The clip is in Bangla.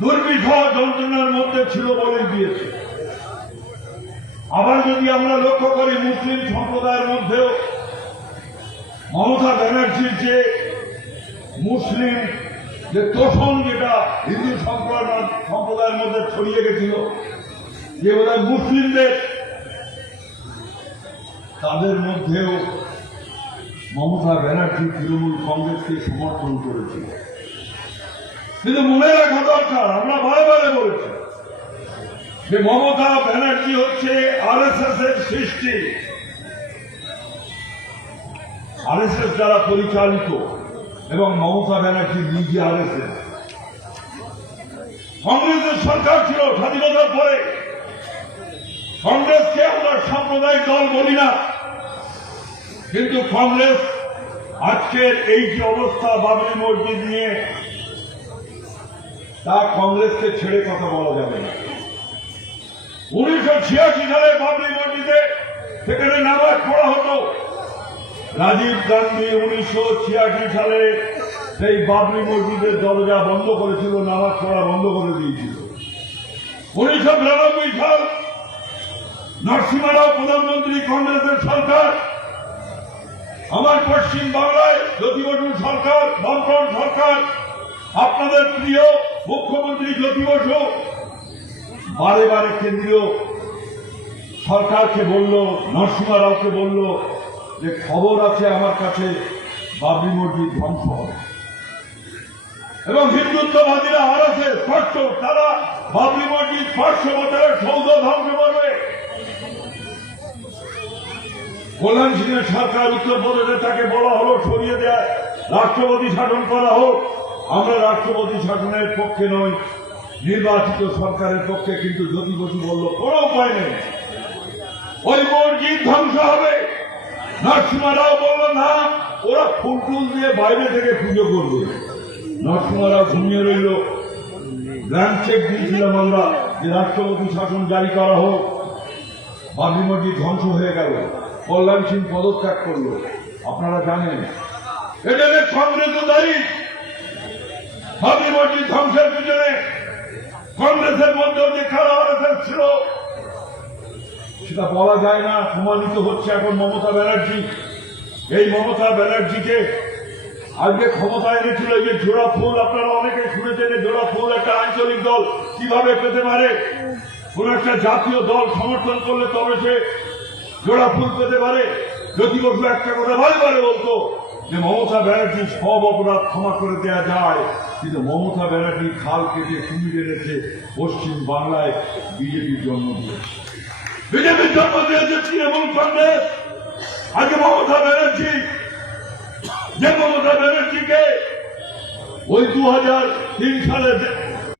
দুর্বিষহ যন্ত্রণার মধ্যে ছিল বলে দিয়েছে। আবার যদি আমরা লক্ষ্য করি মুসলিম সম্প্রদায়ের মধ্যেও মমতা ব্যানার্জির যে মুসলিম যে তোষণ যেটা হিন্দু সম্প্রদায়ের মধ্যে ছড়িয়ে গেছিল যে ওরা মুসলিমদের, তাদের মধ্যেও মমতা ব্যানার্জি তৃণমূল কংগ্রেসকে সমর্থন করেছিল। কিন্তু মনে রাখা দরকার, আমরা বারে বারে বলেছি যে মমতা ব্যানার্জি হচ্ছে আরএসএস এর সৃষ্টি, আরএসএস দ্বারা পরিচালিত, এবং মমতা ব্যানার্জি নিজে আরএসএস। কংগ্রেসের সরকার ছিল স্বাধীনতার পরে। কংগ্রেসকে আমরা সাম্প্রদায়িক দল বলি না, কিন্তু কংগ্রেস আজকের এই যে অবস্থা বাবরি মসজিদ নিয়ে, তা কংগ্রেসকে ছেড়ে কথা বলা যাবে না। 1986 সালে বাবরি মসজিদে সেখানে নামাজ পড়া হতো। রাজীব গান্ধী 1986 সালে সেই বাবরি মসজিদের দরজা বন্ধ করেছিল, নামাজ পড়া বন্ধ করে দিয়েছিল। 1992 সাল নরসিংহ রাও প্রধানমন্ত্রী, কংগ্রেসের সরকার। আমার পশ্চিম বাংলায় জ্যোতি বসু সরকার, বামফ্রন্ট সরকার, আপনাদের প্রিয় মুখ্যমন্ত্রী জ্যোতি বসু বারে বারে কেন্দ্রীয় সরকারকে বলল, নরসিংহ রাওকে বলল যে খবর আছে আমার কাছে বাবরি মসজিদ ধ্বংস হবে, এবং হিন্দুত্ববাদীরা আরএসএস স্পষ্ট, তারা বাবরি মসজিদ 500 বছরের সৌধ ধ্বংস করবে। কল্যাণ সিংহের সরকার উত্তরপ্রদেশে তাকে বলা হলো সরিয়ে দেয়, রাষ্ট্রপতি শাসন করা হোক। আমরা রাষ্ট্রপতি শাসনের পক্ষে নই, নির্বাচিত সরকারের পক্ষে। কিন্তু জ্যোতি বসু বলল কোন উপায় নেই, ওই মসজিদ ধ্বংস হবে। নরসিংহ রাও বলল না, ওরা ফুল টুল দিয়ে বাইরে থেকে পুজো করবে। নরসিংহ রাও ঘুমিয়ে রইল। ব্ল্যাঙ্ক চেক দিয়েছিলাম আমরা যে রাষ্ট্রপতি শাসন জারি করা হোক। বাবরি মসজিদ ধ্বংস হয়ে গেল, কল্যাণ সিং পদত্যাগ করলো। আপনারা জানেন এটা কংগ্রেসও দায়ী। বাবরি মসজিদ ধ্বংসের পিছনে কংগ্রেসের মধ্যে যে কারা আরএসএস ছিল সেটা বলা যায় না, প্রমাণিত হচ্ছে এখন মমতা ব্যানার্জি। এই মমতা ব্যানার্জিকে আজকে ক্ষমতা এনেছিল এই যে জোড়া ফুল, আপনারা অনেকে শুনেছেন জোড়া ফুল একটা আঞ্চলিক দল কিভাবে পেতে পারে। কোন একটা জাতীয় দল সমর্থন করলে তবে সে জোড়া ফুল পেতে পারে। জ্যোতি বসু একটা কথা বারে বারে বলতো যে মমতা ব্যানার্জি সব অপরাধ ক্ষমা করে দেওয়া যায়, কিন্তু মমতা ব্যানার্জি খাল কেটে কুমির এনেছে পশ্চিম বাংলায় বিজেপির জন্ম দিয়েছে। বিজেপির জন্ম দিয়েছে তৃণমূল কংগ্রেস। আজকে মমতা ব্যানার্জি, যে মমতা ব্যানার্জিকে ওই 2003 সালে